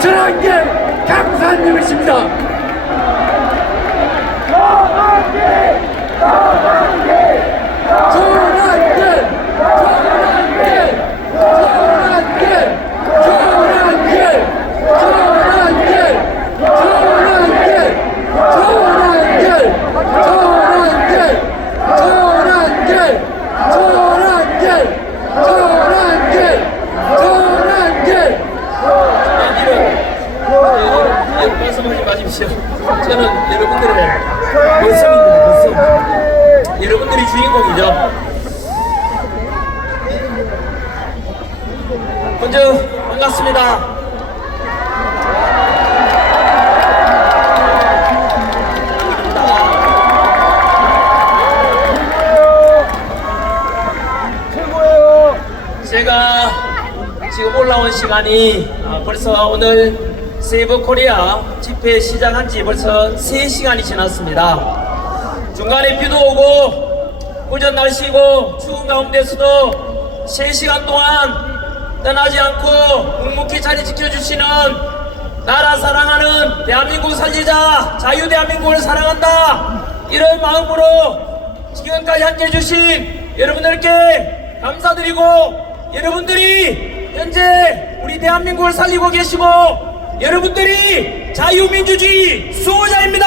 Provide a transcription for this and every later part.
전환길 강사님이십니다. 말씀하지 마십시오. 저는 여러분들의 본성입니다. 본성. 여러분들이 주인공이죠. 먼저 반갑습니다. 제가 지금 올라온 시간이 벌써 오늘 세이브 코리아 집회 시작한 지 벌써 3시간이 지났습니다. 중간에 비도 오고 꾸전 날씨고 추운 가운데서도 3시간 동안 떠나지 않고 묵묵히 자리 지켜주시는 나라 사랑하는 대한민국 살리자 자유 대한민국을 사랑한다 이런 마음으로 지금까지 함께 해주신 여러분들께 감사드리고, 여러분들이 현재 우리 대한민국을 살리고 계시고 여러분들이 자유민주주의 수호자입니다.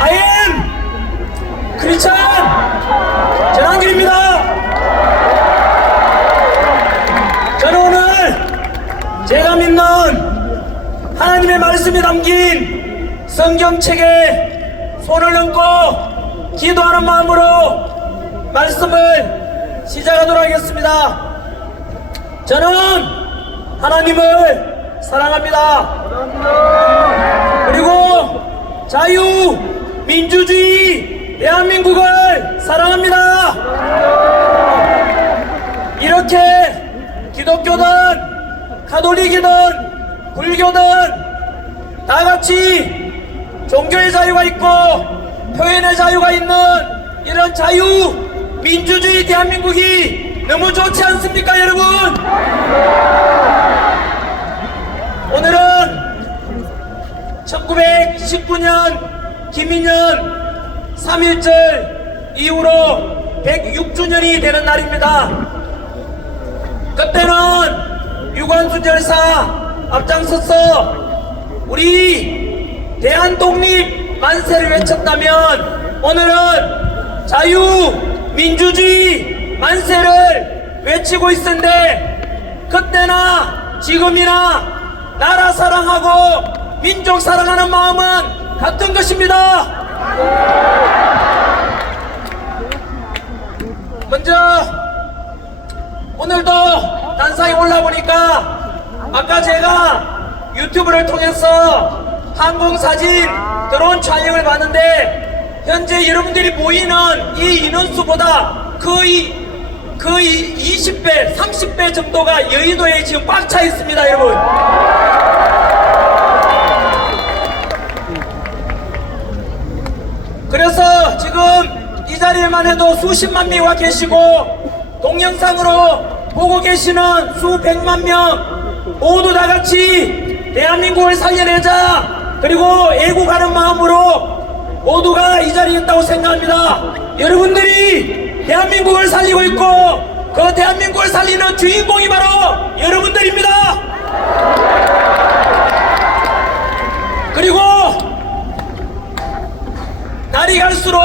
I am 크리스찬 전환길입니다. 저는 오늘 제가 믿는 하나님의 말씀이 담긴 성경책에 손을 얹고 기도하는 마음으로 말씀을 시작하도록 하겠습니다. 저는 하나님을 사랑합니다. 그리고 자유, 민주주의, 대한민국을 사랑합니다. 이렇게 기독교든 가톨릭이든 불교든 다같이 종교의 자유가 있고 표현의 자유가 있는 이런 자유, 민주주의 대한민국이 너무 좋지 않습니까, 여러분? 오늘은 1919년 김인현 3.1절 이후로 106주년이 되는 날입니다. 그때는 유관순 열사 앞장서서 우리 대한독립 만세를 외쳤다면 오늘은 자유, 민주주의 만세를 외치고 있는데, 그때나 지금이나 나라 사랑하고 민족 사랑하는 마음은 같은 것입니다. 먼저 오늘도 단상에 올라보니까 아까 제가 유튜브를 통해서 항공사진 드론 촬영을 봤는데 현재 여러분들이 모이는 이 인원수보다 거의 20배, 30배 정도가 여의도에 지금 꽉 차 있습니다, 여러분. 그래서 지금 이 자리에만 해도 수십만 명이 와 계시고 동영상으로 보고 계시는 수백만 명 모두 다 같이 대한민국을 살려내자, 그리고 애국하는 마음으로 모두가 이 자리에 있다고 생각합니다. 여러분들이 대한민국을 살리고 있고 그 대한민국을 살리는 주인공이 바로 여러분들입니다. 그리고 날이 갈수록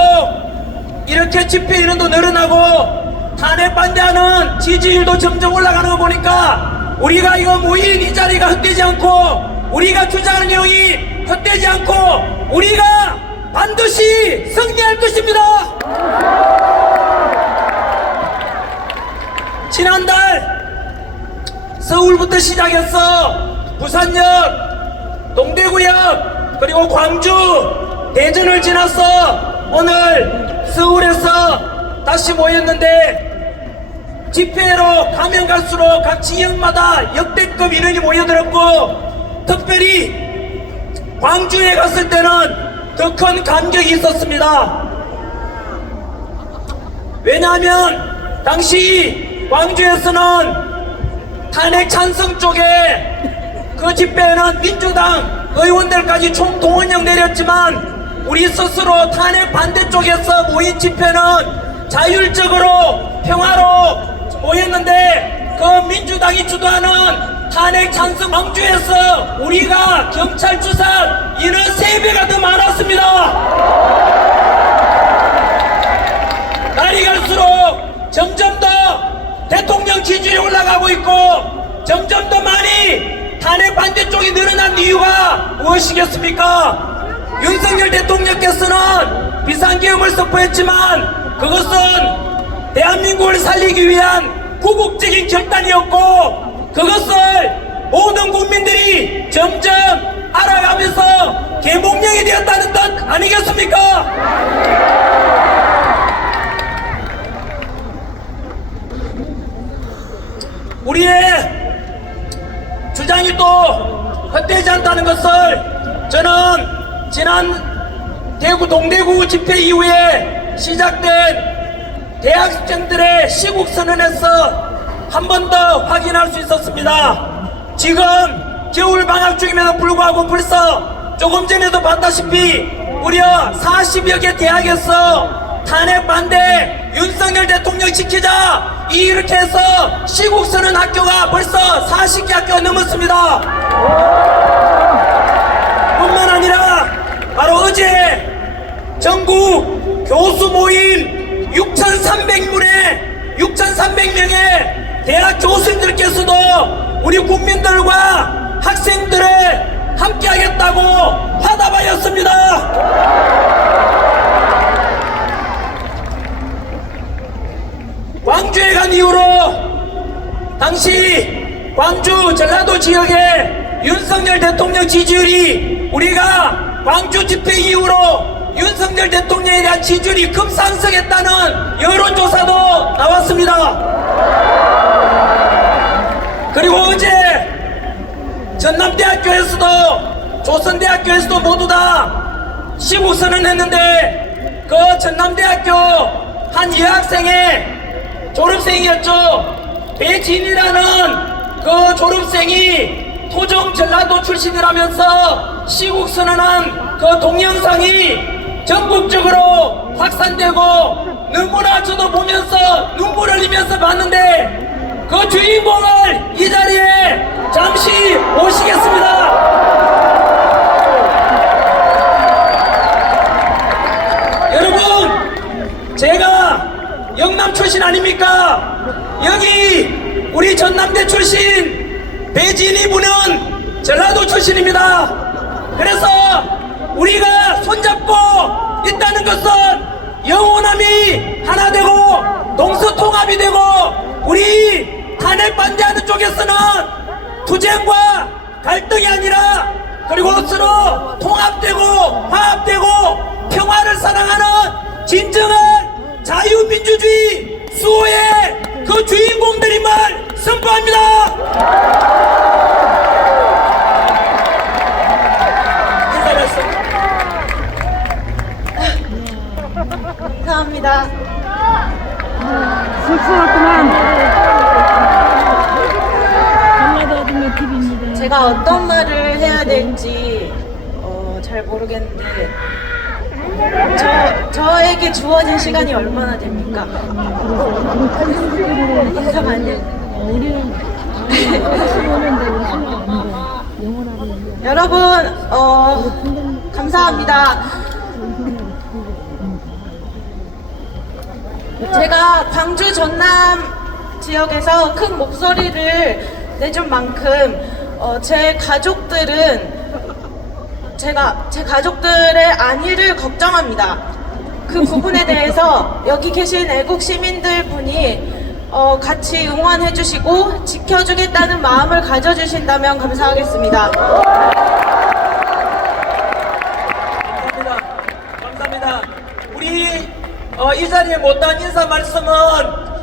이렇게 집회 인원도 늘어나고 탄핵 반대하는 지지율도 점점 올라가는 거 보니까 우리가 이거 모인 이 자리가 헛되지 않고 우리가 주장하는 내용이 헛되지 않고 우리가 반드시 승리할 것입니다. 지난달 서울부터 시작해서 부산역, 동대구역, 그리고 광주, 대전을 지나서 오늘 서울에서 다시 모였는데, 집회로 가면 갈수록 각 지역마다 역대급 인원이 모여들었고 특별히 광주에 갔을 때는 더 큰 감격이 있었습니다. 왜냐하면 당시 광주에서는 탄핵 찬성 쪽에 그 집회에는 민주당 의원들까지 총동원령 내렸지만 우리 스스로 탄핵 반대쪽에서 모인 집회는 자율적으로 평화로 모였는데 그 민주당이 주도하는 탄핵 찬성 광주에서 우리가 경찰 추산 인원 3배가 더 많았습니다. 날이 갈수록 점점 더 대통령 지지율이 올라가고 있고 점점 더 많이 탄핵 반대쪽이 늘어난 이유가 무엇이겠습니까? 윤석열 대통령께서는 비상계엄을 선포했지만 그것은 대한민국을 살리기 위한 궁극적인 결단이었고 그것을 모든 국민들이 점점 알아가면서 계몽령이 되었다는 뜻 아니겠습니까? 우리의 주장이 또 헛되지 않다는 것을 저는 지난 대구 동대구 집회 이후에 시작된 대학생들의 시국선언에서 한 번 더 확인할 수 있었습니다. 지금 겨울 방학 중임에도 불구하고 벌써 조금 전에도 봤다시피 무려 40여 개 대학에서 탄핵 반대 윤석열 대통령 지키자 이렇게 해서 시국선언 학교가 벌써 40개 학교가 넘었습니다. 뿐만 아니라 바로 어제 전국 교수 모임 6,300명의 대학 교수님들께서도 우리 국민들과 학생들을 함께하겠다고 화답하였습니다. 광주에 간 이후로 당시 광주 전라도 지역의 윤석열 대통령 지지율이 우리가 광주 집회 이후로 윤석열 대통령에 대한 지지율이 급상승했다는 여론조사도 나왔습니다. 그리고 어제 전남대학교에서도 조선대학교에서도 모두 다 시국선언 했는데 그 전남대학교 한 여학생의 졸업생이었죠. 배진이라는 그 졸업생이 토종 전라도 출신이라면서 시국선언한 그 동영상이 전국적으로 확산되고 너무나 저도 보면서 눈물 흘리면서 봤는데 그 주인공을 이 자리에 잠시 모시겠습니다. 여러분, 제가 영남 출신 아닙니까? 여기 우리 전남대 출신 배진이 분은 전라도 출신입니다. 그래서 우리가 손잡고 있다는 것은 영호남이 하나 되고 동서통합이 되고 우리 탄핵 반대하는 쪽에서는 투쟁과 갈등이 아니라 그리고 서로 통합되고 화합되고 평화를 사랑하는 진정한 자유민주주의 수호의 그 주인공들임을 선포합니다. 감사합니다. 제가 어떤 말을 해야 될지 잘 모르겠는데 저에게 주어진 시간이 얼마나 됩니까? 인사가 안 돼. 여러분 감사합니다. 제가 광주 전남 지역에서 큰 목소리를 내준 만큼 제 가족들의 안위를 걱정합니다. 그 부분에 대해서 여기 계신 애국 시민들 분이 같이 응원해 주시고 지켜주겠다는 마음을 가져주신다면 감사하겠습니다. 감사합니다. 우리 이 자리에 못한 인사 말씀은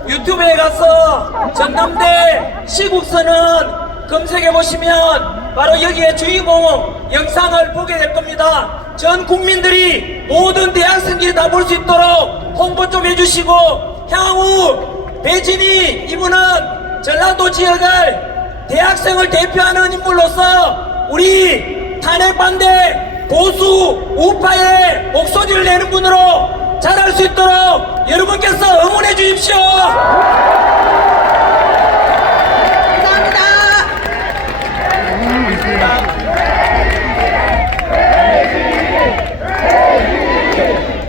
유튜브에 가서 전남대 시국선언 검색해 보시면 바로 여기에 주인공 영상을 보게 될 겁니다. 전 국민들이 모든 대학생들이 다 볼 수 있도록 홍보 좀 해주시고 향후 배진희 이분은 전라도 지역을 대학생을 대표하는 인물로서 우리 탄핵 반대 보수 우파의 목소리를 내는 분으로 자랄 수 있도록 여러분께서 응원해 주십시오. 감사합니다.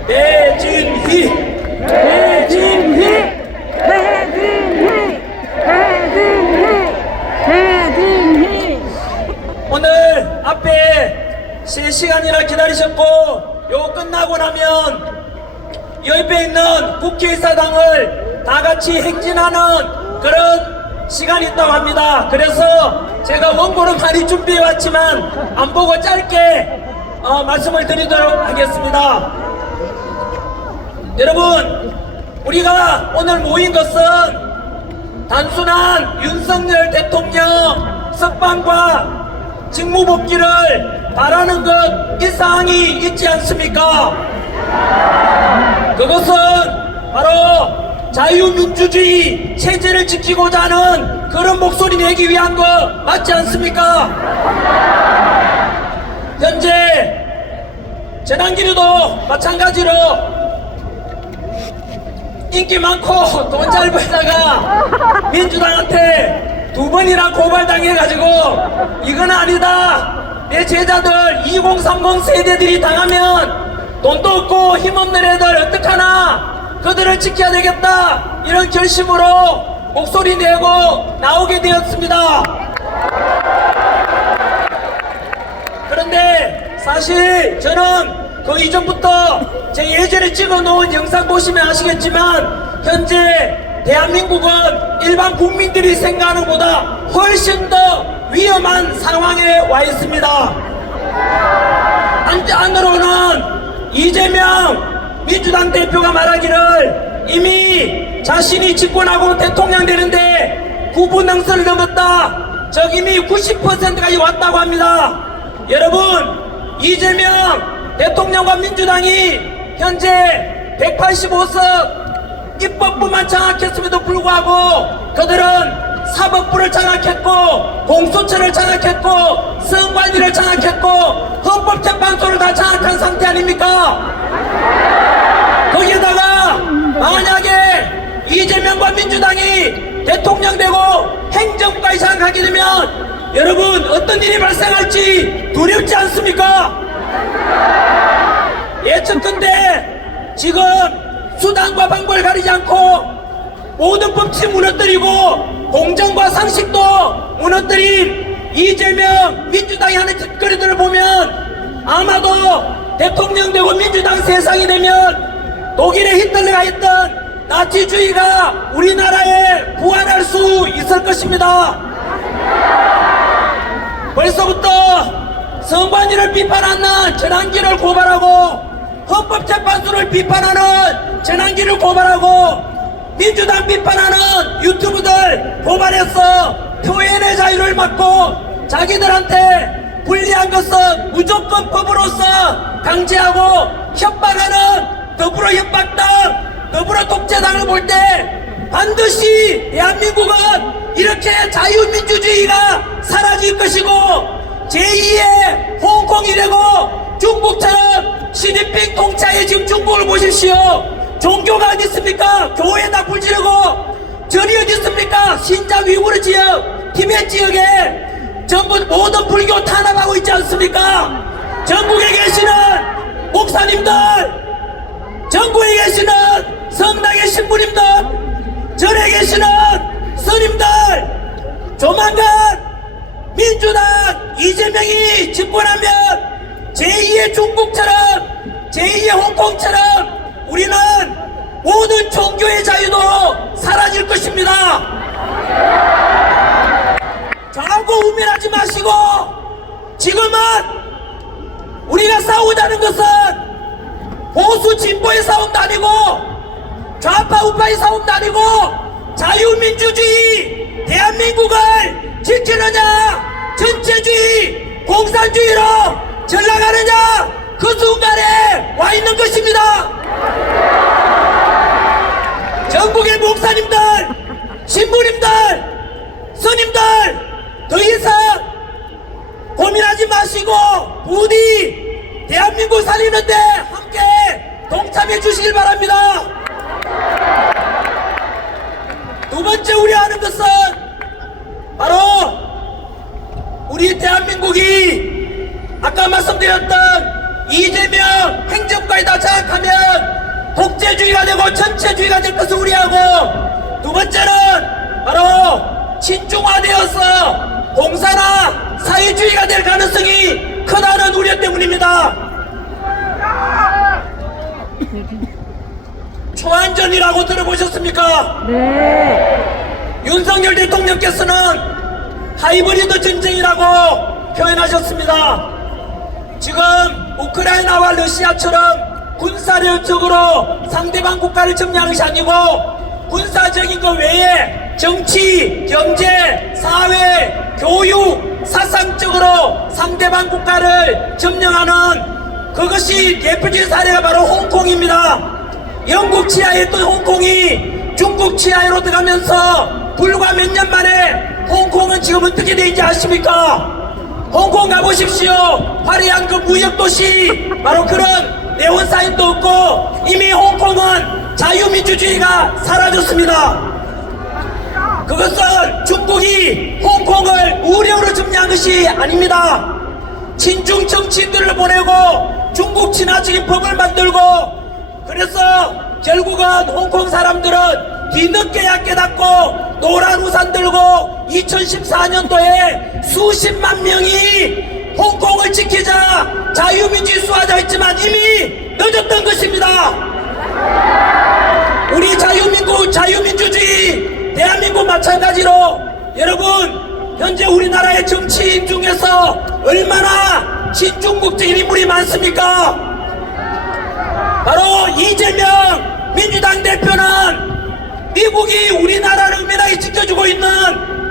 배진희 오늘 앞에 3시간이나 기다리셨고 요 끝나고 나면 옆에 있는 국회의사당을 다 같이 행진하는 그런 시간이 있다고 합니다. 그래서 제가 원고는 많이 준비해 왔지만 안 보고 짧게 말씀을 드리도록 하겠습니다. 여러분, 우리가 오늘 모인 것은 단순한 윤석열 대통령 석방과 직무복귀를 바라는 것 이상이 있지 않습니까? 그것은 바로 자유민주주의 체제를 지키고자 하는 그런 목소리 내기 위한 것 맞지 않습니까? 현재 전환기류도 마찬가지로 인기 많고 돈 잘 벌다가 민주당한테 2번이나 고발당해가지고 이건 아니다, 내 제자들 2030 세대들이 당하면 돈도 없고 힘없는 애들 어떡하나, 그들을 지켜야 되겠다, 이런 결심으로 목소리 내고 나오게 되었습니다. 그런데 사실 저는 그 이전부터 제 예전에 찍어놓은 영상 보시면 아시겠지만 현재 대한민국은 일반 국민들이 생각하는 것보다 훨씬 더 위험한 상황에 와 있습니다. 한편으로는 이재명 민주당 대표가 말하기를 이미 자신이 집권하고 대통령 되는데 9분능선을 넘었다, 저 이미 90%까지 왔다고 합니다. 여러분, 이재명 대통령과 민주당이 현재 185석 입법부만 장악했음에도 불구하고 그들은 사법부를 장악했고 공수처를 장악했고 선관위를 장악했고 헌법재판소를 다 장악한 상태 아닙니까? 거기에다가 만약에 이재명과 민주당이 대통령 되고 행정부까지 장악하게 되면 여러분 어떤 일이 발생할지 두렵지 않습니까? 예측컨대 지금 수단과 방법을 가리지 않고 모든 법칙 무너뜨리고 공정과 상식도 무너뜨린 이재명 민주당이 하는 짓거리들을 보면 아마도 대통령 되고 민주당 세상이 되면 독일의 히틀러가 했던 나치주의가 우리나라에 부활할 수 있을 것입니다. 벌써부터 선관위를 비판하는 전환기를 고발하고 헌법재판소를 비판하는 전환기를 고발하고 민주당 비판하는 유튜브들 고발해서 표현의 자유를 막고 자기들한테 불리한 것은 무조건 법으로서 강제하고 협박하는 더불어 협박당, 더불어 독재당을 볼 때 반드시 대한민국은 이렇게 자유민주주의가 사라질 것이고 제2의 홍콩이 되고 중국처럼 시진핑 통치하에 지금 중국을 보십시오. 종교가 어디 있습니까? 교회에다 불 지르고 절이 어디 있습니까? 신장 위구르 지역, 티베트 지역에 전부 모든 불교 탄압하고 있지 않습니까? 전국에 계시는 목사님들, 전국에 계시는 성당의 신부님들, 절에 계시는 스님들, 조만간 민주당 이재명이 집권하면 제2의 중국처럼 제2의 홍콩처럼 우리는 모든 종교의 자유도 사라질 것입니다. 좌고 우민하지 마시고 지금은 우리가 싸우자는 것은 보수 진보의 싸움도 아니고 좌파 우파의 싸움도 아니고 자유민주주의 대한민국을 지키느냐 전체주의 공산주의로 전락하느냐 그 순간에 와 있는 것입니다. 전국의 목사님들, 신부님들, 스님들 더 이상 고민하지 마시고 부디 대한민국 살리는데 함께 동참해 주시길 바랍니다. 두 번째 우려하는 것은 바로 우리 대한민국이 아까 말씀드렸던 이재명 행정부에 다 장악하면 독재주의가 되고 전체주의가 될 것을 우려하고, 두 번째는 바로 친중화되어서 공산화 사회주의가 될 가능성이 크다는 우려 때문입니다. 초안전이라고 들어보셨습니까? 네. 윤석열 대통령께서는 하이브리드 전쟁이라고 표현하셨습니다. 지금 우크라이나와 러시아처럼 군사력적으로 상대방 국가를 점령하는 것이 아니고 군사적인 것 외에 정치, 경제, 사회, 교육, 사상적으로 상대방 국가를 점령하는 그것이 대표적인 사례가 바로 홍콩입니다. 영국 치하에 있던 홍콩이 중국 치하로 들어가면서 불과 몇 년 만에 홍콩은 지금 어떻게 되는지 아십니까? 홍콩 가보십시오. 화려한 그 무역도시, 바로 그런 네온사인도 없고 이미 홍콩은 자유민주주의가 사라졌습니다. 그것은 중국이 홍콩을 무력으로 점령한 것이 아닙니다. 친중 정치인들을 보내고 중국 친화적인 법을 만들고, 그래서 결국은 홍콩 사람들은 뒤늦게야 깨닫고 노란 우산 들고 2014년도에 수십만 명이 홍콩을 지키자 자유민주주의 수하자 했지만 이미 늦었던 것입니다. 우리 자유민주주의 대한민국 마찬가지로 여러분, 현재 우리나라의 정치인 중에서 얼마나 친중국적인 인물이 많습니까? 바로 이재명 민주당 대표는 미국이 우리나라를 은밀하게 지켜주고 있는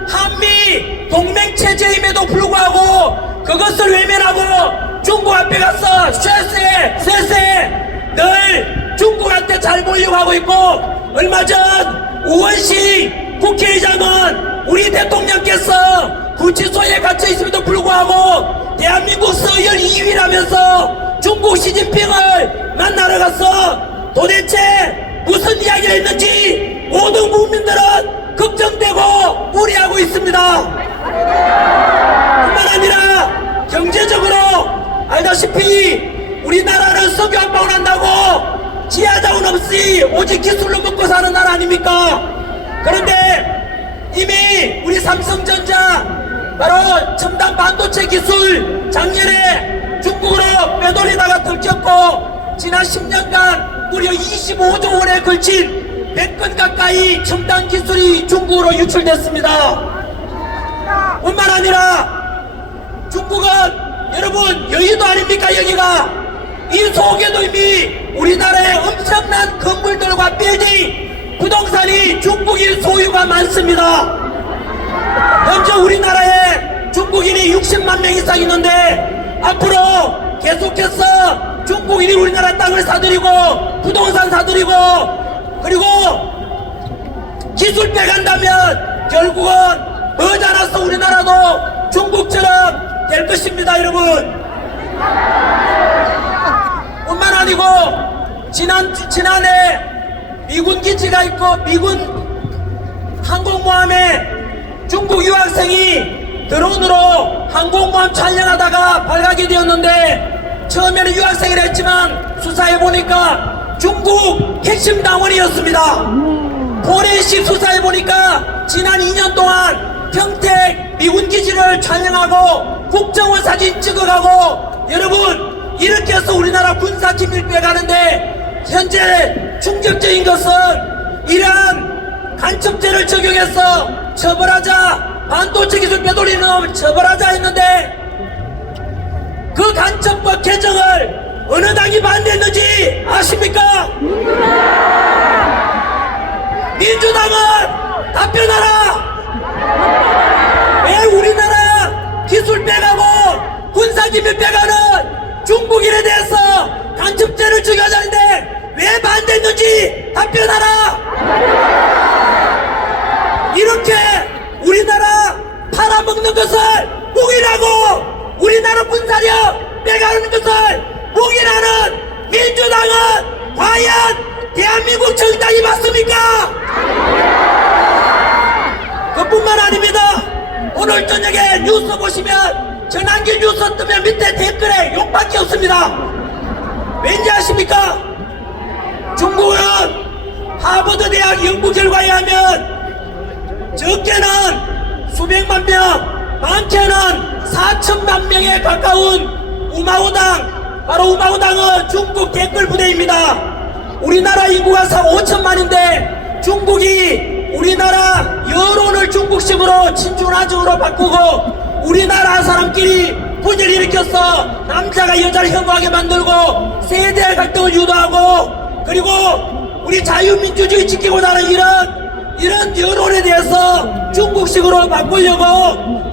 한미 동맹체제임에도 불구하고 그것을 외면하고 중국 앞에 가서 쇠쇠 늘 중국한테 잘 보이려고 하고 있고, 얼마 전 우원식 국회의장은 우리 대통령께서 구치소에 갇혀 있음에도 불구하고 대한민국 서열 2위라면서 중국 시진핑을 만나러 가서 도대체 무슨 이야기를 했는지 모든 국민들은 걱정되고 우려하고 있습니다. 뿐만 아니라 경제적으로 알다시피 우리나라는 석유 한 방울 한다고 지하자원 없이 오직 기술로 먹고 사는 나라 아닙니까? 그런데 이미 우리 삼성전자 바로 첨단 반도체 기술 작년에 중국으로 빼돌리다가 들켰고, 지난 10년간 무려 25조 원에 걸친 100건 가까이 첨단 기술이 중국으로 유출됐습니다. 뿐만 아니라 중국은 여러분 여의도 아닙니까? 여기가 이 속에도 이미 우리나라의 엄청난 건물들과 빌딩, 부동산이 중국인 소유가 많습니다. 현재 우리나라에 중국인이 60만 명 이상 있는데 앞으로 계속해서 중국인이 우리나라 땅을 사들이고 부동산 사들이고 그리고 기술 빼간다면 결국은 머지않아서 우리나라도 중국처럼 될 것입니다, 여러분. 뿐만 아니고 지난해 미군 기지가 있고 미군 항공모함에 중국 유학생이 드론으로 항공모함 촬영하다가 발각이 되었는데, 처음에는 유학생이라 했지만 수사해보니까 중국 핵심 당원이었습니다. 포렌식 수사해보니까 지난 2년 동안 평택 미군 기지를 촬영하고 국정원 사진 찍어가고, 여러분 이렇게 해서 우리나라 군사 기밀 빼가는데, 현재 충격적인 것은 이러한 간첩죄를 적용해서 처벌하자, 반도체 기술 빼돌리는 놈을 처벌하자 했는데 그 간첩법 개정을 어느 당이 반대했는지 아십니까? 민주당은 답변하라! 왜 우리나라 기술 빼가고 군사기밀 빼가는 중국인에 대해서 간첩죄를 적용하자는데 왜 왜 반대했는지 답변하라. 이렇게 우리나라 팔아먹는 것을 묵인하고 우리나라 군사력 빼가는 것을 묵인하는 민주당은 과연 대한민국 정당이 맞습니까? 그뿐만 아닙니다. 오늘 저녁에 뉴스 보시면 전환길 뉴스 뜨면 밑에 댓글에 욕밖에 없습니다. 왠지 아십니까? 중국은 하버드 대학 연구 결과에 하면 적게는 수백만 명, 많게는 4천만 명에 가까운 우마우당, 바로 우마우당은 중국 댓글 부대입니다. 우리나라 인구가 5천만인데 중국이 우리나라 여론을 중국식으로 친중하적으로 바꾸고 우리나라 사람끼리 분열을 일으켜서 남자가 여자를 혐오하게 만들고 세대 갈등을 유도하고 그리고 우리 자유민주주의 지키고 나는 이런 여론에 대해서 중국식으로 바꾸려고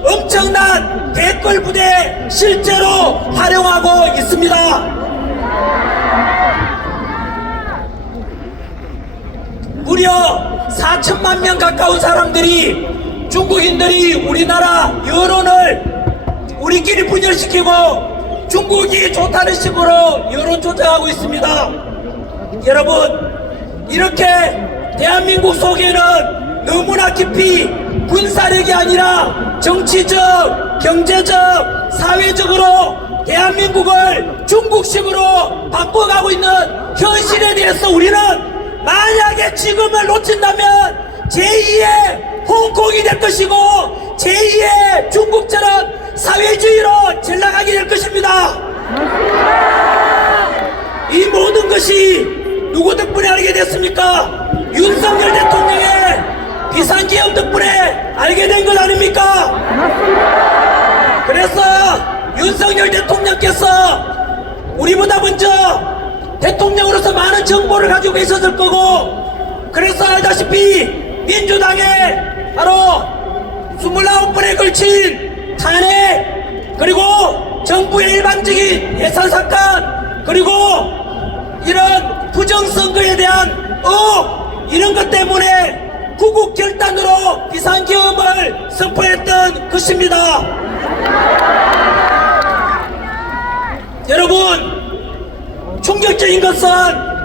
엄청난 댓글 부대 실제로 활용하고 있습니다. 무려 4천만 명 가까운 사람들이 중국인들이 우리나라 여론을 우리끼리 분열시키고 중국이 좋다는 식으로 여론 조작하고 있습니다. 여러분, 이렇게 대한민국 속에는 너무나 깊이 군사력이 아니라 정치적, 경제적, 사회적으로 대한민국을 중국식으로 바꿔가고 있는 현실에 대해서 우리는 만약에 지금을 놓친다면 제2의 홍콩이 될 것이고 제2의 중국처럼 사회주의로 전락하게 될 것입니다. 이 모든 것이 누구 덕분에 알게 됐습니까? 윤석열 대통령의 비상계엄 덕분에 알게 된 것 아닙니까? 그래서 윤석열 대통령께서 우리보다 먼저 대통령으로서 많은 정보를 가지고 계셨을 거고 그래서 알다시피 민주당의 바로 29번에 걸친 탄핵 그리고 정부의 일방적인 예산 삭감 그리고 이런 부정선거에 대한 이런 것 때문에 구국 결단으로 비상계엄을 선포했던 것입니다. 여러분, 충격적인 것은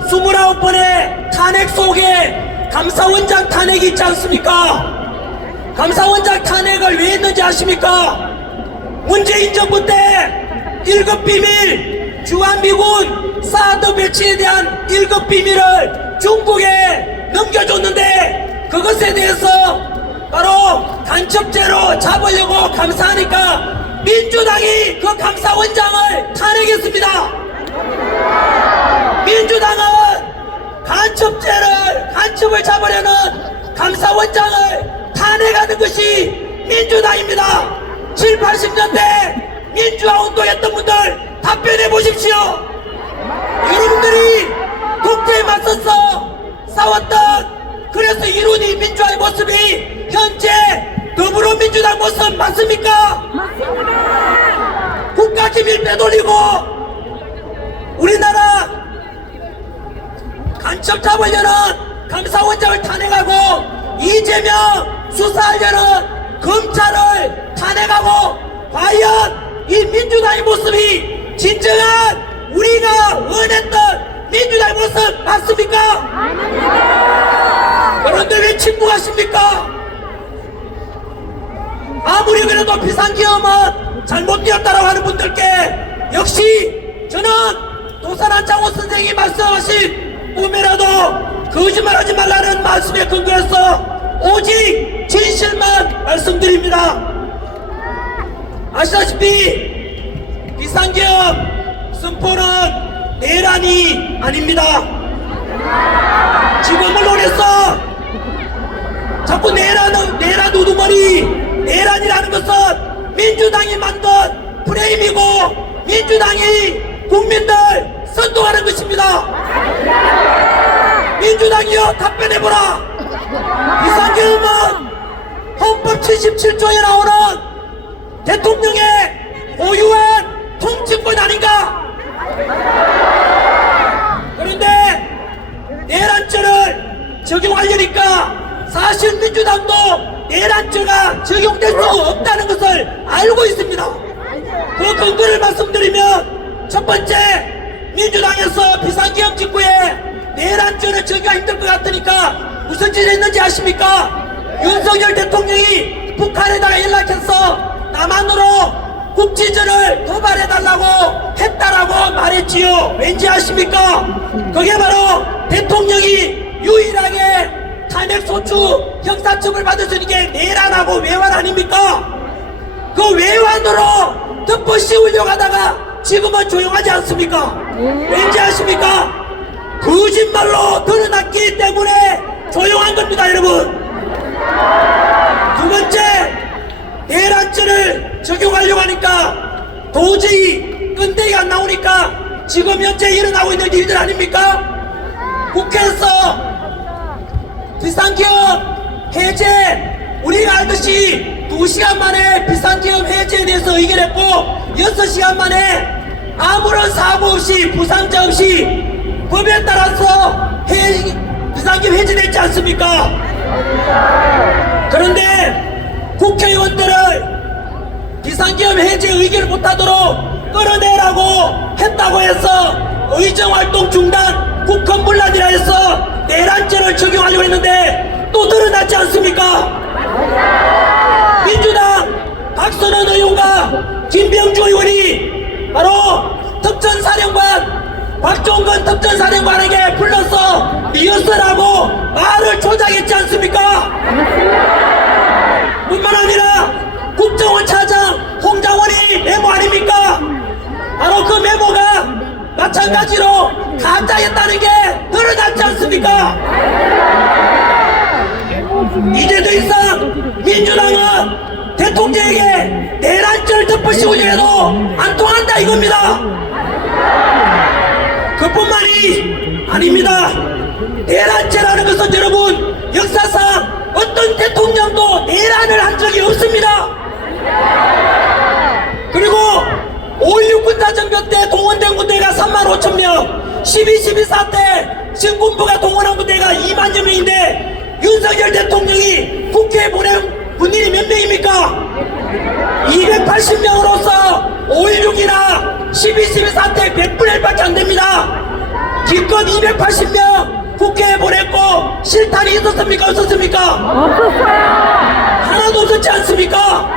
29번의 탄핵 속에 감사원장 탄핵이 있지 않습니까? 감사원장 탄핵을 왜 했는지 아십니까? 문재인 정부 때 1급 비밀 주한미군 사드 배치에 대한 1급 비밀을 중국에 넘겨줬는데 그것에 대해서 바로 간첩죄로 잡으려고 감사하니까 민주당이 그 감사원장을 탄핵했습니다. 민주당은 간첩을 잡으려는 감사원장을 탄핵하는 것이 민주당입니다. 7, 80년대 민주화 운동했던 분들 답변해 보십시오. 여러분들이 독재에 맞서서 싸웠던 그래서 이룬 이 민주화의 모습이 현재 더불어민주당 모습 맞습니까? 맞습니다. 국가기밀 빼돌리고 우리나라 간첩 잡으려는 감사원장을 탄핵하고 이재명 수사하려는 검찰을 탄핵하고 과연 이 민주당의 모습이 진정한 우리가 원했던 민주당의 모습 맞습니까? 그런데 왜 침묵하십니까? 아무리 그래도 비상계엄은 잘못되었다고 하는 분들께 역시 저는 도산한 장호 선생이 말씀하신 꿈이라도 거짓말하지 말라는 말씀에 근거해서 오직 진실만 말씀드립니다. 아시다시피 비상계엄 선포는 내란이 아닙니다. 지금을 논해서 자꾸 내란 우두머리 내란이라는 것은 민주당이 만든 프레임이고 민주당이 국민들 선동하는 것입니다. 민주당이여 답변해보라. 비상계엄은 헌법 77조에 나오는 대통령의 고유한 통치권 아닌가? 그런데 적용하려니까 사실 민주당도 내란죄가 적용될 수 없다는 것을 알고 있습니다. 그 근거를 말씀드리면, 첫 번째, 민주당에서 비상계엄 직후에 내란죄를 적용하기 힘들 것 같으니까 무슨 짓을 했는지 아십니까? 윤석열 대통령이 북한에다가 연락해서 남한으로 국지전을 도발해달라고 했다라고 말했지요. 왠지 아십니까? 그게 바로 대통령이 유일하게 탄핵소추 형사처벌 받을 수 있는 게 내란하고 외환 아닙니까? 그 외환으로 덮어 씌우려고 하다가 지금은 조용하지 않습니까? 왠지 아십니까? 거짓말로 드러났기 때문에 조용한 겁니다, 여러분. 두 번째, 내란죄를 적용하려고 하니까 도저히 끈데기가 안 나오니까 지금 현재 일어나고 있는 일들 아닙니까? 국회에서 비상계엄 해제, 우리가 알듯이 2시간 만에 비상계엄 해제에 대해서 의결했고 6시간 만에 아무런 사고 없이 부상자 없이 법에 따라서 비상계엄 해제됐지 않습니까? 그런데 국회의원들을 비상계엄 해제 의결을 못하도록 끌어내라고 했다고 해서 의정활동 중단, 국헌문란이라 해서 내란죄를 적용하려고 했는데 또 드러났지 않습니까? 민주당 박선원 의원과 김병주 의원이 바로 특전사령관 박종건 특전사령관에게 불러서 리허설하고 말을 조작했지 않습니까? 뿐만 아니라 국정원 차장 홍장원이 메모 아닙니까? 바로 그 메모가 마찬가지로 가짜였다는 게 드러났지 않습니까? 이제 더 이상 민주당은 대통령에게 내란죄를 덮으시고자 해도 안 통한다 이겁니다. 그뿐만이 아닙니다. 내란죄라는 것은 여러분 역사상 어떤 대통령도 내란을 한 적이 없습니다. 그리고 5.16 군사정변 때 동원된 군대가 35,000명, 12.12 사태 신군부가 동원한 군대가 2만여 명인데 윤석열 대통령이 국회에 보낸 군인이 몇 명입니까? 280명으로서 5.16이나 12.12 사태 100분의 1밖에 안 됩니다. 기껏 280명 국회에 보냈고 실탄이 있었습니까? 없었습니까? 없었어요. 하나도 없었지 않습니까?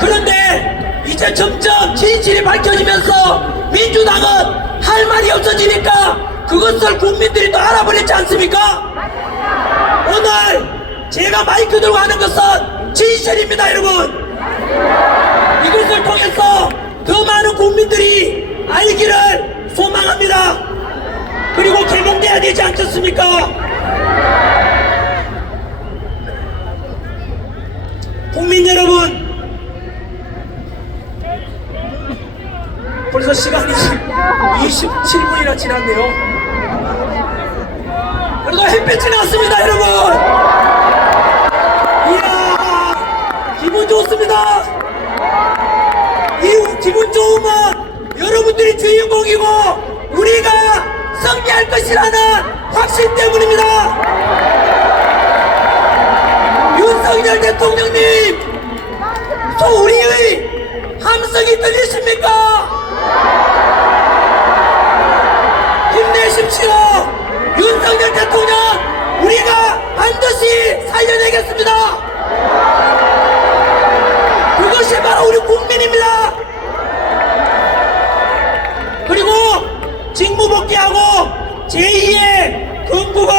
그런데 이제 점점 진실이 밝혀지면서 민주당은 할 말이 없어지니까 그것을 국민들이 또 알아버렸지 않습니까? 오늘 제가 마이크 들고 하는 것은 진실입니다, 여러분. 이것을 통해서 더 많은 국민들이 알기를 소망합니다. 그리고 개명돼야 되지 않겠습니까? 국민 여러분, 벌써 시간이 27분이나 지났네요. 그래도 햇빛이 났습니다, 여러분. 이야, 기분 좋습니다. 이 기분 좋으면 여러분들이 주인공이고 우리가 승리할 것이라는 확신 때문입니다. 윤석열 대통령님, 또 우리의 함성이 들리십니까? 힘내십시오. 윤석열 대통령, 우리가 반드시 살려내겠습니다. 그것이 바로 우리 국민입니다. 그리고 직무복귀하고 제2의 건국을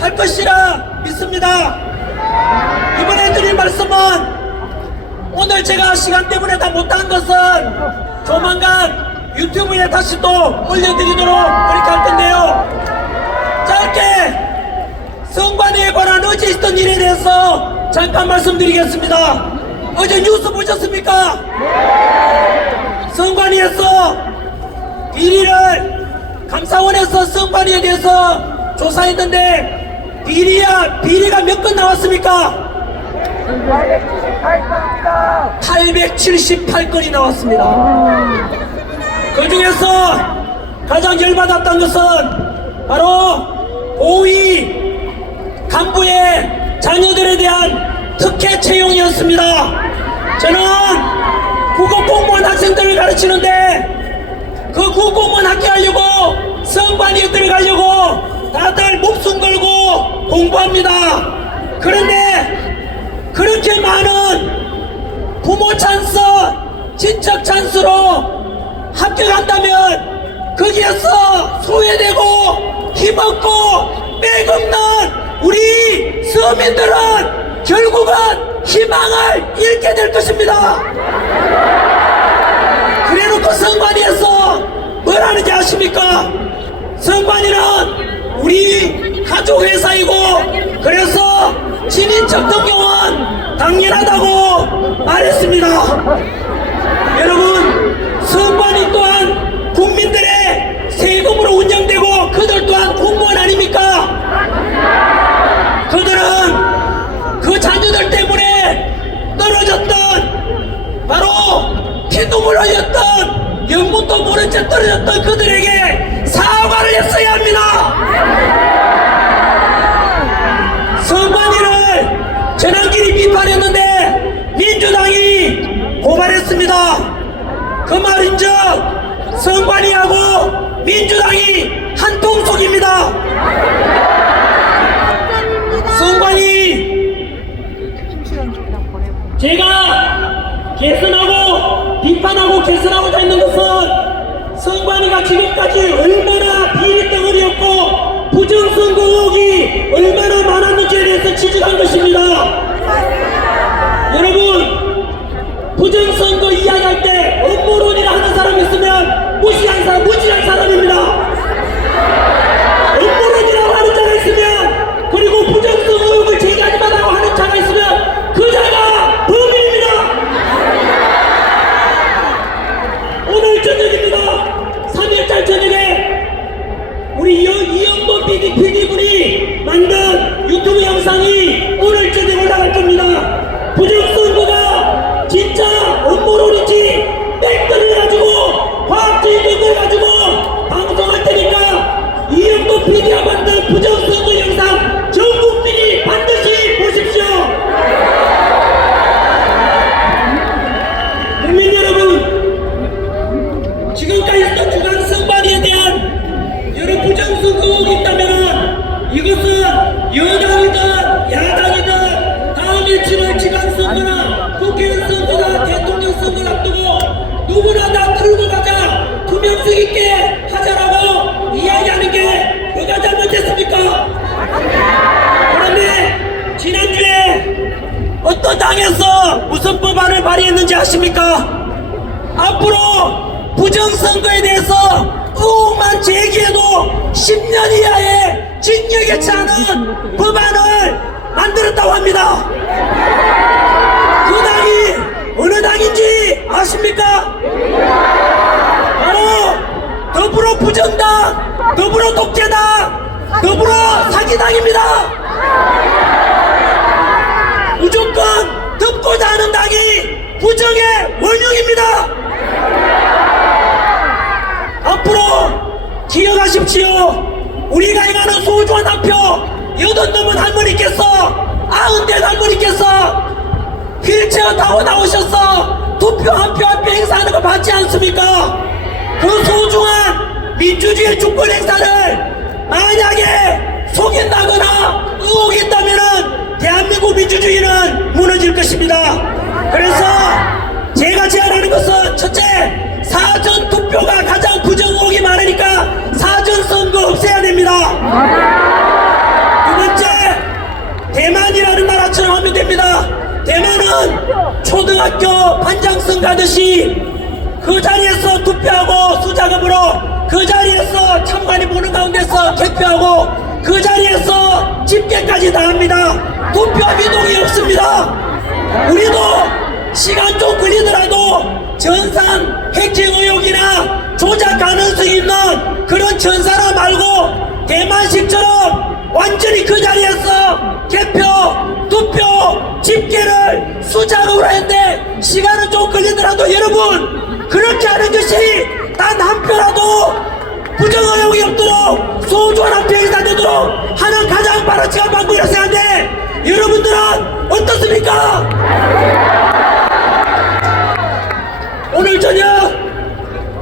할 것이라 믿습니다. 이번에 드릴 말씀은 오늘 제가 시간 때문에 다 못한 것은 조만간 유튜브에 다시 또 올려드리도록 그렇게 할 텐데요. 짧게 성관위에 관한 어제 있었던 일에 대해서 잠깐 말씀드리겠습니다. 어제 뉴스 보셨습니까? 성관위에서 비리를 감사원에서 성관위에 대해서 조사했는데 비리가 몇 건 나왔습니까? 878건이 나왔습니다. 그 중에서 가장 열받았던 것은 바로 고위 간부의 자녀들에 대한 특혜 채용이었습니다. 저는 국어공무원 학생들을 가르치는데 그 국어공무원 합격하려고 성관위에 들어가려고 다들 목숨 걸고 공부합니다. 그런데 그렇게 많은 부모 찬스, 친척 찬스로 합격한다면 거기에서 소외되고 힘없고 빽없는 우리 서민들은 결국은 희망을 잃게 될 것입니다. 그래놓고 성관위에서 뭘 하는지 아십니까? 성관위는 우리 가족 회사이고 그래서 친인척 등용은 당연하다고 말했습니다. 여러분, 성관위 또한 국민들의 세금으로 운영되고 그들 또한 공무원 아닙니까? 그들은 그 자녀들 때문에 떨어졌던, 바로 피눈물 흘렸던, 영문도 모른 채 떨어졌던 그들에게 사과를 했어야 합니다. 성관위를 전환길이 비판했는데 민주당이 고발했습니다. 그 말인즉 성관위하고 민주당이 한 통속입니다. 성관위, 제가 개선하고 비판하고 개선하고자 했는 것은 성관위가 지금까지 얼마나 비리 덩어리였고 부정선거 의혹이 얼마나 많았는지에 대해서 지적한 것입니다. 여러분, 부정선거 이야기할 때 업무론이라 하는 사람이 있으면 무시한 사람입니다. 업무론이라고 하는 자가 있으면, 그리고 부정선거 의혹을 제기하지 말라고 하는 자가 있으면 그 자가 범인입니다. 오늘 저녁입니다. 3일달 저녁에 우리 이영범 PD분이 만든 유튜브 영상이 오늘 저녁에 올라갈 겁니다. 부정선거가 진짜 업무론인지 팩트를 가지고 과학적인 걸 가지고 방송할 테니까 이영범 PD가 만든 부정선거 영상 전 국민이 반드시 보십시오. 국민 여러분, 지금까지 있었던 주간 선관위에 대한 여러 부정선거 의혹이 있다면 이것은 여당이든 야당이든 다음 17월 지방선거나 국회의원 선거나 대통령 선거를 앞두고 누구나 다 끌고 가자, 투명성 있게 하자라고 이야기하는 게 뭐가 잘못됐습니까? 그런데 지난주에 어떤 당에서 무슨 법안을 발의했는지 아십니까? 앞으로 부정선거에 대해서 의혹만 제기해도 10년 이하의 징역에 처하는 법안을 만들었다고 합니다. 그 당이 어느 당인지 아십니까? 바로 더불어 부정당, 더불어 독재당, 더불어 사기당입니다. 무조건 듣고자 하는 당이 부정의 원흉입니다. 앞으로 기억하십시오. 우리가 행하는 소중한 한 표, 80 넘은 할머니께서, 90대 할머니께서 휠체어 타고 나오셔서 투표 한 표 한 표 행사하는 거 맞지 않습니까? 그 소중한 민주주의 주권 행사를 만약에 속인다거나 의혹이 있다면은 대한민국 민주주의는 무너질 것입니다. 그래서 제가 제안하는 것은 첫째, 사전 투표가 가장 부정 의혹이 많으니까 사전 선거 없애야 됩니다. 두 번째, 대만이라는 나라처럼 하면 됩니다. 대만은 초등학교 반장선 가듯이 그 자리에서 투표하고 수작업으로 그 자리에서 참관이 보는 가운데서 개표하고 그 자리에서 집계까지 다 합니다. 투표 비동이 없습니다. 우리도 시간 좀 걸리더라도 전산 해킹 의혹이나 조작 가능성이 있는 그런 전산화 말고 대만식처럼 완전히 그 자리에서 개표, 투표, 집계를 수작업으로 했는데 시간은 좀 걸리더라도 여러분, 그렇게 하는 것이 단 한 표라도 부정의혹이 없도록 소중한 합병이 되도록 하는 가장 바람직한 방법이라고 생각하는데 여러분들은 어떻습니까? 오늘 저녁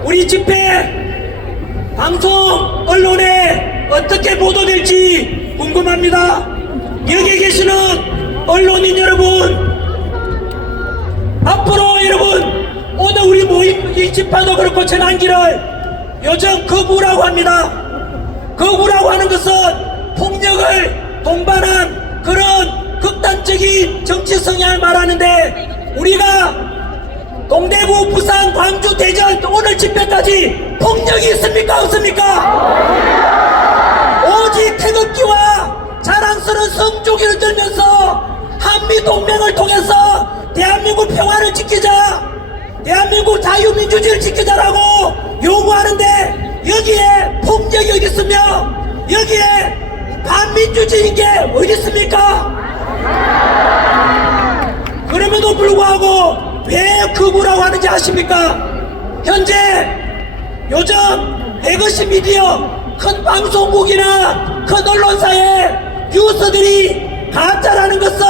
우리 집회 방송 언론에 어떻게 보도될지 궁금합니다. 여기 계시는 언론인 여러분, 앞으로 여러분 오늘 우리 모임 이 집회도 그렇고 전환기를 요즘 거구라고 합니다. 거구라고 하는 것은 폭력을 동반한 그런 극단적인 정치 성향을 말하는데 우리가 동대구, 부산, 광주, 대전 오늘 집회까지 폭력이 있습니까? 없습니까? 오직 태극기와 자랑스러운 성조기를 들면서 한미동맹을 통해서 대한민국 평화를 지키자, 대한민국 자유민주주의를 지키자라고 요구하는데 여기에 폭력이 어디 있으며 여기에 반민주주의인 게 어디 있습니까? 그럼에도 불구하고 왜 극우라고 하는지 아십니까? 현재 요즘 레거시 미디어 큰 방송국이나 큰 언론사에 뉴스들이 가짜라는 것을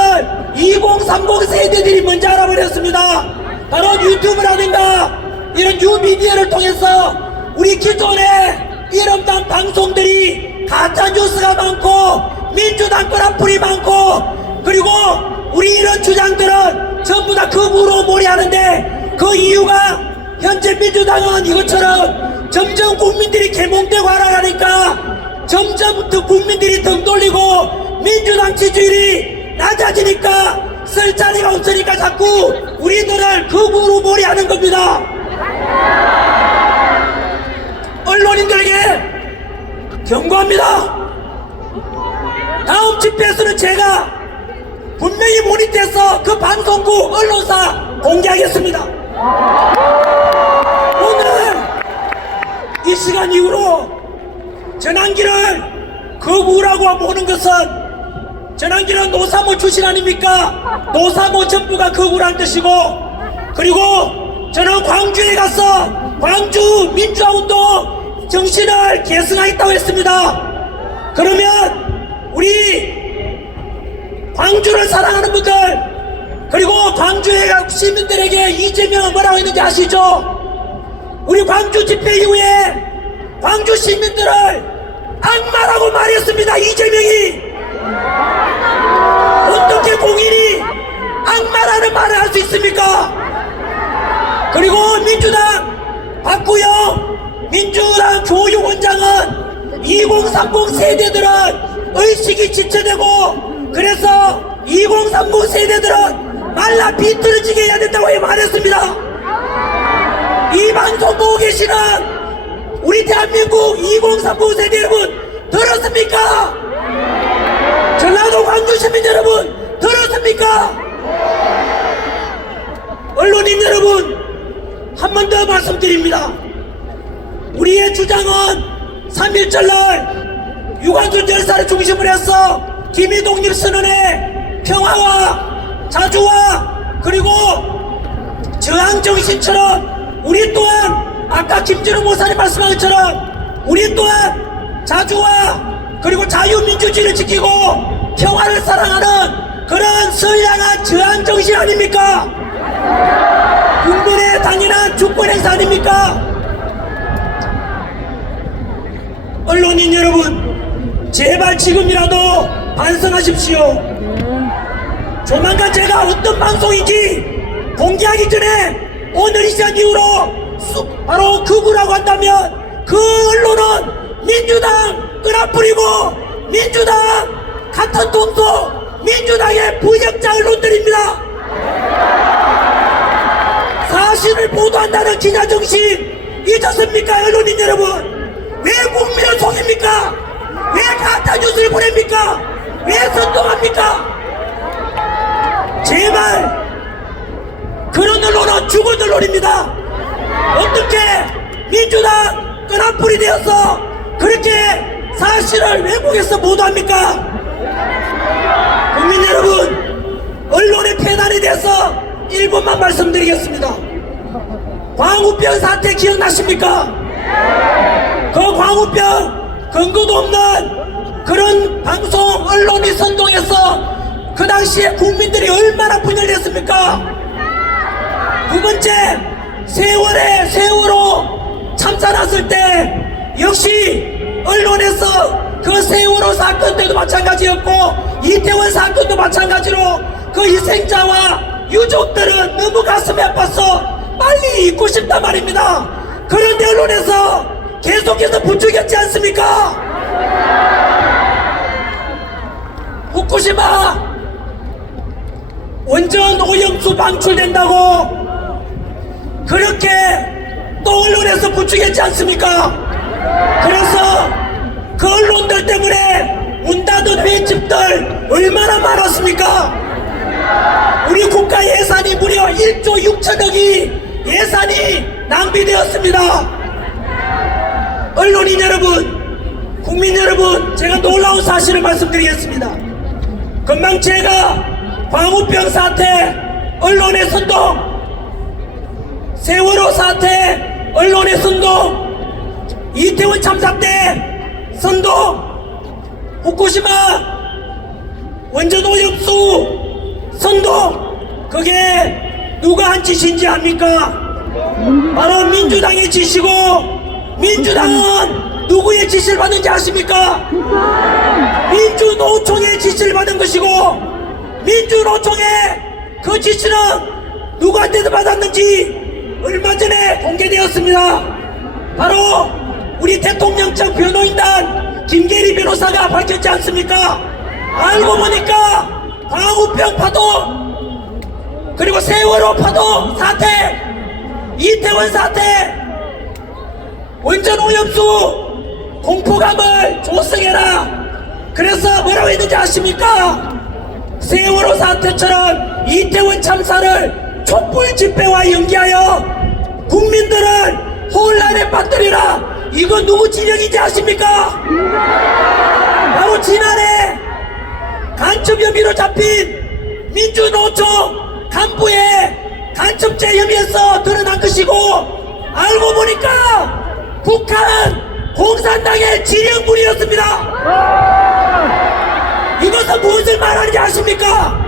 2030 세대들이 먼저 알아버렸습니다. 바로 유튜브라든가 이런 뉴미디어를 통해서 우리 기존의 이름단 방송들이 가짜 뉴스가 많고 민주당 거라풀이 많고 그리고 우리 이런 주장들은 전부 다 극우로 몰이하는데 그 이유가 현재 민주당은 이것처럼 점점 국민들이 개몽되고 하라니까 점점 더 국민들이 등 돌리고 민주당 지지율이 낮아지니까 쓸 자리가 없으니까 자꾸 우리들을 극우로 몰이하는 겁니다. 언론인들에게 경고합니다. 다음 집회에서는 제가 분명히 모니터해서 그 방송국 언론사 공개하겠습니다. 오늘 이 시간 이후로 전환기를 극우라고 보는 것은 전환기는 노사모 출신 아닙니까? 노사모 전부가 극우란 뜻이고 그리고 저는 광주에 가서 광주 민주화운동 정신을 계승하겠다고 했습니다. 그러면 우리 광주를 사랑하는 분들 그리고 광주의 시민들에게 이재명은 뭐라고 했는지 아시죠? 우리 광주 집회 이후에 광주 시민들을 악마라고 말했습니다. 이재명이 어떻게 공인이 악마라는 말을 할 수 있습니까? 그리고 민주당 박구영 민주당 교육원장은 2030 세대들은 의식이 지체되고 그래서 2030 세대들은 말라 비틀어지게 해야 된다고 말했습니다. 이 방송 보고 계시는 우리 대한민국 2030 세대 여러분 들었습니까? 전라도 광주 시민 여러분 들었습니까? 언론인 여러분 한 번 더 말씀드립니다. 우리의 주장은 3.1절날 유관순 열사를 중심으로 해서 김희독립 선언의 평화와 자주와 그리고 저항정신처럼 우리 또한 아까 김준호 목사님 말씀한 것처럼 우리 또한 자주와 그리고 자유민주주의를 지키고 평화를 사랑하는 그런 선량한 저항정신 아닙니까? 국민의 당연한 주권행사 아닙니까? 언론인 여러분 제발 지금이라도 반성하십시오. 조만간 제가 어떤 방송인지 공개하기 전에 오늘 이 시간 이후로 바로 극우라고 한다면 그 언론은 민주당 끄라뿌리고 민주당 같은 동서 민주당의 부역자 언론들입니다. 사실을 보도한다는 기자정신 잊었습니까? 언론인 여러분 왜 국민을 속입니까? 왜 가짜뉴스를 보냅니까? 왜 선동합니까? 제발 그런 언론은 죽은 언론입니다. 어떻게 민주당 끈한풀이 되어서 그렇게 사실을 왜곡해서 보도합니까? 국민 여러분 언론의 폐단에 대해서 1분만 말씀드리겠습니다. 광우병 사태 기억나십니까? 그 광우병 근거도 없는 그런 방송 언론이 선동해서 그 당시에 국민들이 얼마나 분열했습니까? 두 번째, 세월호 참사 났을 때 역시 언론에서 그 세월호 사건 때도 마찬가지였고 이태원 사건도 마찬가지로 그 희생자와 유족들은 너무 가슴이 아파서 빨리 잊고 싶단 말입니다. 그런데 언론에서 계속해서 부추겼지 않습니까? 후쿠시마 원전 오염수 방출된다고 그렇게 또 언론에서 부추겼지 않습니까? 그래서 그 언론들 때문에 문 닫은 횟집들 얼마나 많았습니까? 우리 국가 예산이 무려 1조 6천억이 예산이 낭비되었습니다. 언론인 여러분, 국민 여러분, 제가 놀라운 사실을 말씀드리겠습니다. 금방 제가 광우병 사태 언론의 선동, 세월호 사태 언론의 선동, 이태원 참사 때 선동, 후쿠시마 원전 오염수 선동, 그게 누가 한 짓인지 압니까? 바로 민주당의 짓이고, 민주당은 누구의 지시를 받은지 아십니까? 민주노총의 지시를 받은 것이고, 민주노총의 그 지시는 누구한테서 받았는지 얼마 전에 공개되었습니다. 바로 우리 대통령 측 변호인단 김계리 변호사가 밝혔지 않습니까? 알고 보니까 광우병 파도, 그리고 세월호 파도 사태, 이태원 사태, 원전 오염수 공포감을 조성해라. 그래서 뭐라고 했는지 아십니까? 세월호 사태처럼 이태원 참사를 촛불 집회와 연기하여 국민들을 혼란에 빠뜨리라. 이거 누구 진영인지 아십니까? 바로 지난해 간첩 혐의로 잡힌 민주노총 간부의 간첩죄 혐의에서 드러난 것이고, 알고 보니까 북한 공산당의 지령물이었습니다. 이것은 무엇을 말하는지 아십니까?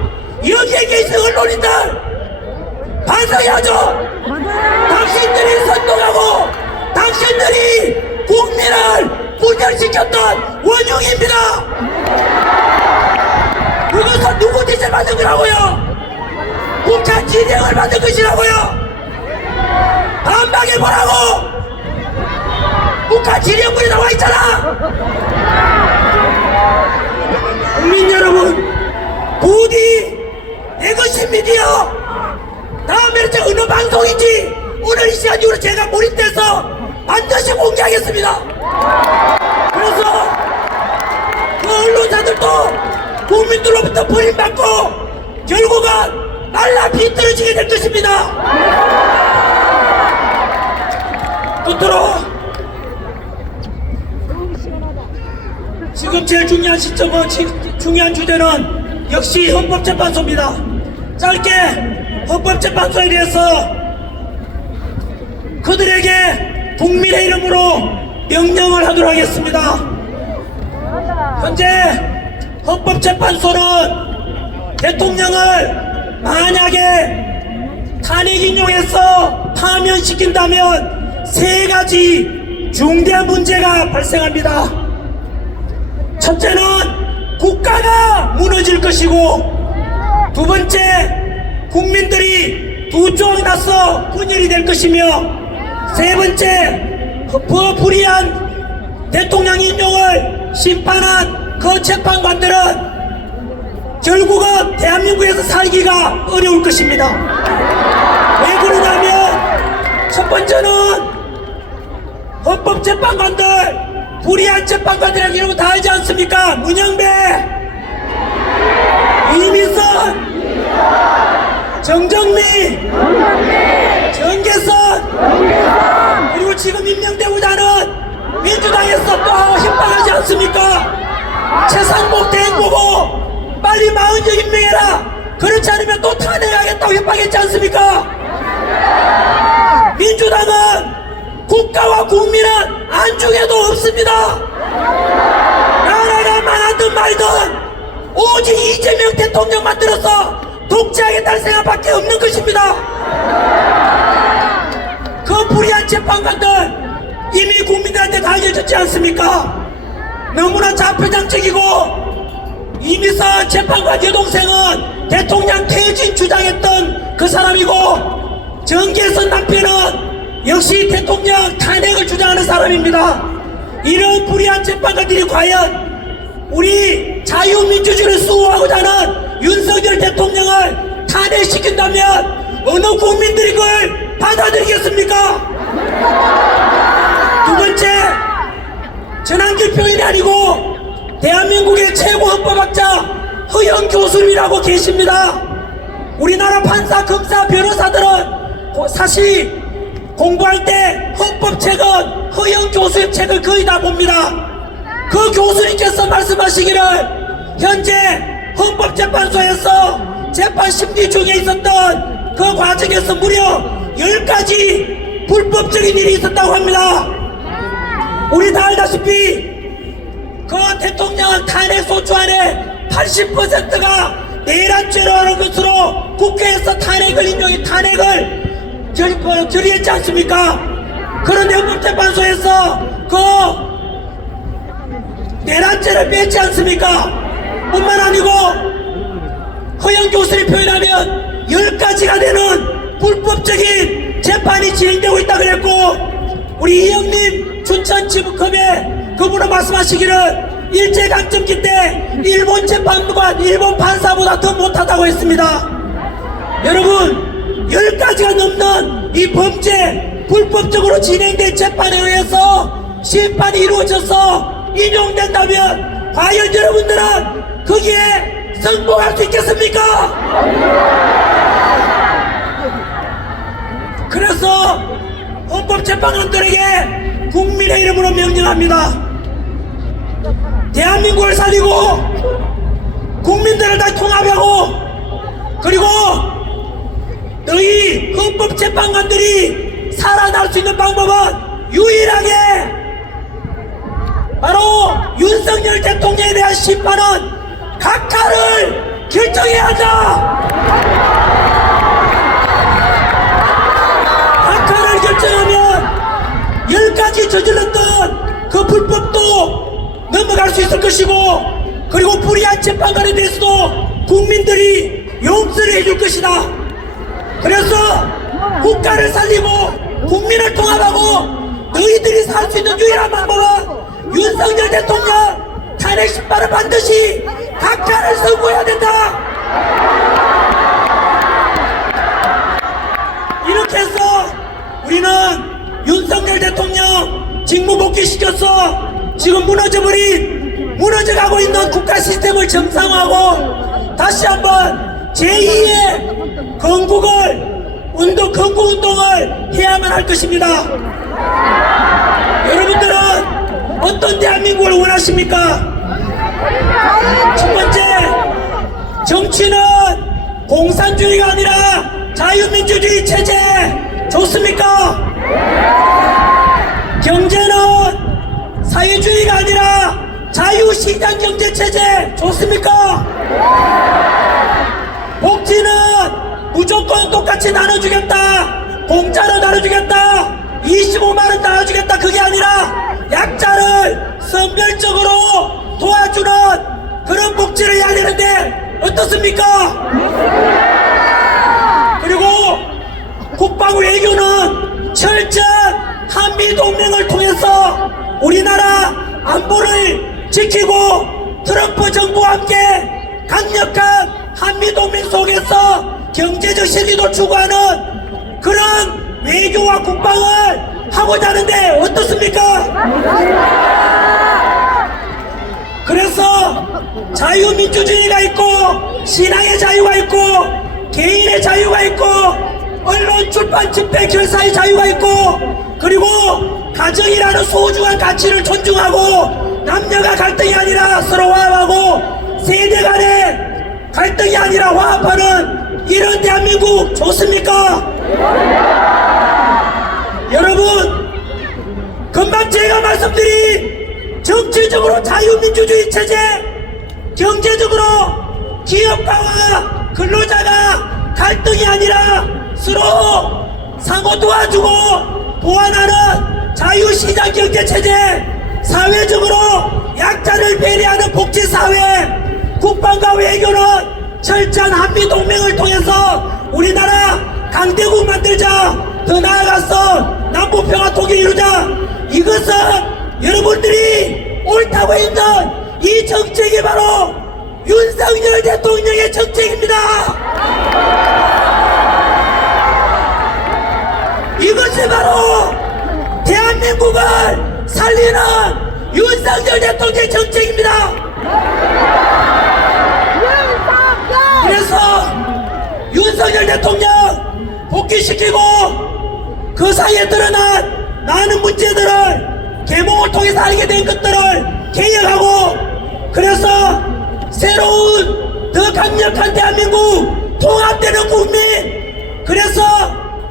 여기에 계신 언론인들 반성해야죠. 당신들이 선동하고 당신들이 국민을 분열시켰던 원흉입니다. 이것은 누구 짓을 받은 거라고요? 북한 지령을 받은 것이라고요. 반박해보라고. 북한 지령물이 나와 있잖아. 국민 여러분, 부디 내것이 미디어, 다음에는 제가 어느 방송인지 오늘 이 시간 이후로 제가 몰입돼서 반드시 공개하겠습니다. 그래서 그 언론사들도 국민들로부터 버림받고 결국은 날라 비틀어지게 될 것입니다. 끝으로 지금 제일 중요한 시점은, 중요한 주제는 역시 헌법재판소입니다. 짧게 헌법재판소에 대해서 그들에게 국민의 이름으로 명령을 하도록 하겠습니다. 현재 헌법재판소는 대통령을 만약에 탄핵 인용해서 파면시킨다면 세 가지 중대한 문제가 발생합니다. 첫째는 국가가 무너질 것이고, 두 번째 국민들이 두 조각 나서 분열이 될 것이며, 세 번째 불이한 대통령 인용을 심판한 그 재판관들은 결국은 대한민국에서 살기가 어려울 것입니다. 왜 그러냐면 첫 번째는 헌법재판관들, 불이한 재판관들이라고 이런 거 다 알지 않습니까? 문영배, 이민선, 정정미, 정계선, 그리고 지금 임명되고자 하는 민주당에서 또 협박하지 않습니까? 최상목 대행 보고 빨리 마흔정 임명해라. 그렇지 않으면 또 탄핵하겠다고 협박했지 않습니까? 민주당은 국가와 국민은 안중에도 없습니다. 나라가 망하든 말든 오직 이재명 대통령 만들어서 독재하겠다는 생각밖에 없는 것입니다. 그 불의한 재판관들 이미 국민들한테 다 알려졌지 않습니까? 너무나 자표장적이고 이미선 재판관 여동생은 대통령 퇴진 주장했던 그 사람이고 정계선 남편은 역시 대통령 탄핵을 주장하는 사람입니다. 이런 불의한 재판관들이 과연 우리 자유민주주의를 수호하고자 하는 윤석열 대통령을 탄핵시킨다면 어느 국민들이 그걸 받아들이겠습니까? 두 번째, 전한길 표현이 아니고 대한민국의 최고 헌법학자 허영 교수님이라고 계십니다. 우리나라 판사, 검사, 변호사들은 사실 공부할 때 헌법책은 허영 교수의 책을 거의 다 봅니다. 그 교수님께서 말씀하시기를 현재 헌법재판소에서 재판 심리 중에 있었던 그 과정에서 무려 10가지 불법적인 일이 있었다고 합니다. 우리 다 알다시피 그 대통령 탄핵 소추안의 80%가 내란죄라는 것으로 국회에서 탄핵을 인용해 탄핵을 결의했지 않습니까? 그런데 헌법재판소에서 그 내란죄를 뺐지 않습니까? 뿐만 아니고 허영 교수님 표현하면 10가지가 되는 불법적인 재판이 진행되고 있다 그랬고 우리 이영림 춘천지법검에 그분은 말씀하시기를 일제강점기 때 일본 재판관, 일본 판사보다 더 못하다고 했습니다. 여러분 10가지가 넘는 이 범죄 불법적으로 진행된 재판에 의해서 심판이 이루어져서 인용된다면 과연 여러분들은 거기에 승복할 수 있겠습니까? 그래서 헌법재판관들에게 국민의 이름으로 명령합니다. 대한민국을 살리고 국민들을 다 통합하고 그리고 너희 헌법재판관들이 살아날 수 있는 방법은 유일하게 바로 윤석열 대통령에 대한 심판은 각하를 결정해야 한다. 각하를 결정하면 10가지 저질렀던 그 불법도 넘어갈 수 있을 것이고 그리고 불의한 재판관에 대해서도 국민들이 용서를 해줄 것이다. 그래서 국가를 살리고 국민을 통합하고 너희들이 살 수 있는 유일한 방법은 윤석열 대통령 탄핵 심판을 반드시 각하를 선고해야 된다. 이렇게 해서 우리는 윤석열 대통령 직무복귀시켜서 지금 무너져가고 있는 국가 시스템을 정상화하고 다시 한번 제2의 건국운동을 해야만 할 것입니다. 여러분들은 어떤 대한민국을 원하십니까? 첫 번째, 정치는 공산주의가 아니라 자유민주주의 체제 좋습니까? 경제는 사회주의가 아니라 자유시장경제체제 좋습니까? 복지는 무조건 똑같이 나눠주겠다, 공짜로 나눠주겠다, 25만원 나눠주겠다, 그게 아니라 약자를 선별적으로 도와주는 그런 복지를 해야 되는데 어떻습니까? 그리고 국방 외교는 철저한 한미동맹을 통해서 우리나라 안보를 지키고 트럼프 정부와 함께 강력한 한미동맹 속에서 경제적 실리도 추구하는 그런 외교와 국방을 하고자 하는데 어떻습니까? 그래서 자유민주주의가 있고 신앙의 자유가 있고 개인의 자유가 있고 언론 출판 집회 결사의 자유가 있고 그리고 가정이라는 소중한 가치를 존중하고 남녀가 갈등이 아니라 서로 화합하고 세대 간의 갈등이 아니라 화합하는 이런 대한민국 좋습니까? 여러분 금방 제가 말씀드린 정치적으로 자유민주주의 체제, 경제적으로 기업가와 근로자가 갈등이 아니라 서로 상호 도와주고 보완하는 자유시장 경제체제, 사회적으로 약자를 배려하는 복지사회, 국방과 외교는 철저한 한미동맹을 통해서 우리나라 강대국 만들자, 더 나아가서 남북평화 통일 이루자. 이것은 여러분들이 옳다고 있는 이 정책이 바로 윤석열 대통령의 정책입니다. 이것이 바로 대한민국을 살리는 윤석열 대통령의 정책입니다. 그래서 윤석열 대통령 복귀시키고 그 사이에 드러난 많은 문제들을 계몽을 통해서 알게 된 것들을 개혁하고, 그래서 새로운 더 강력한 대한민국, 통합되는 국민, 그래서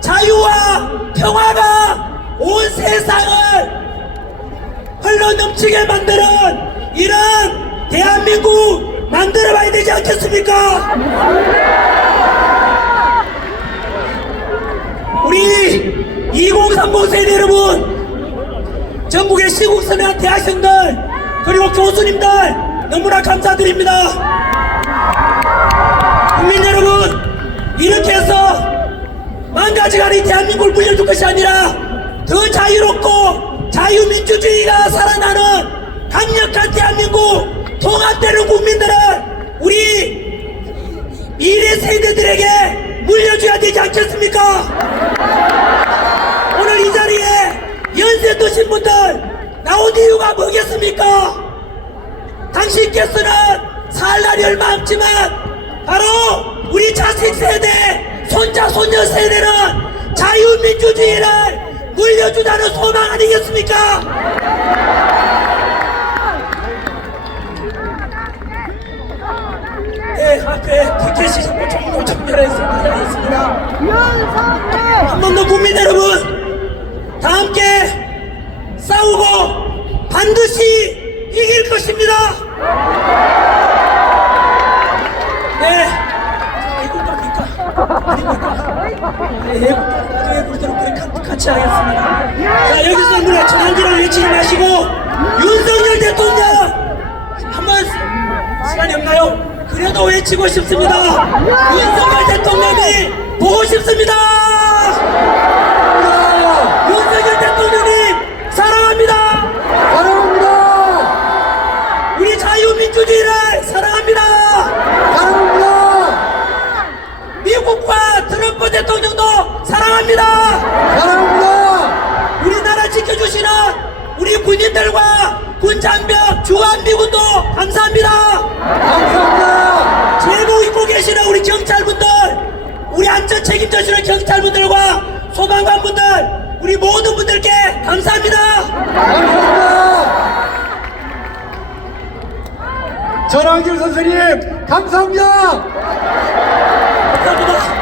자유와 평화가 온 세상을 흘러넘치게 만드는 이런 대한민국 만들어봐야 되지 않겠습니까? 우리 2030 세대 여러분, 전국의 시국선배한 대학생들 그리고 교수님들 너무나 감사드립니다. 국민 여러분, 이렇게 해서 망가져가는 이 대한민국을 물려줄 것이 아니라 더 자유롭고 자유민주주의가 살아나는 강력한 대한민국, 통합되는 국민들을 우리 미래 세대들에게 물려줘야 되지 않겠습니까? 오늘 이 자리에 연세 드신 분들 나온 이유가 뭐겠습니까? 당신께서는 살 날이 얼마 없지만 바로 우리 자식 세대, 손자 손녀 세대는 자유민주주의를 물려주다는 소망 아니겠습니까? 네, 학교에 티켓이 자꾸 종로 정렬했습니다. 한 번 더 국민 여러분, 다 함께 싸우고 반드시 이길 것입니다. 네, 자, 이거 뭡니까? 아닙니까? 네, 나중에 부르도록 같이 하겠습니다. 자, 여기서 물론 전환기를 외치지 마시고 윤석열 대통령 한번 시간이 없나요? 그래도 외치고 싶습니다. 윤석열 대통령이 보고 싶습니다. 윤석열 대통령님 사랑합니다. 사랑합니다. 우리 자유민주주의를 사랑합니다. 사랑합니다. 미국과 트럼프 대통령도 사랑합니다. 사랑합니다. 우리나라 지켜주시는 우리 군인들과 군장병 주한미군도 감사합니다. 감사합니다. 제복 입고 계시는 우리 경찰분들, 우리 안전 책임져주는 경찰분들과 소방관분들, 우리 모든 분들께 감사합니다. 감사합니다. 전환길 선생님 감사합니다. 감사합니다.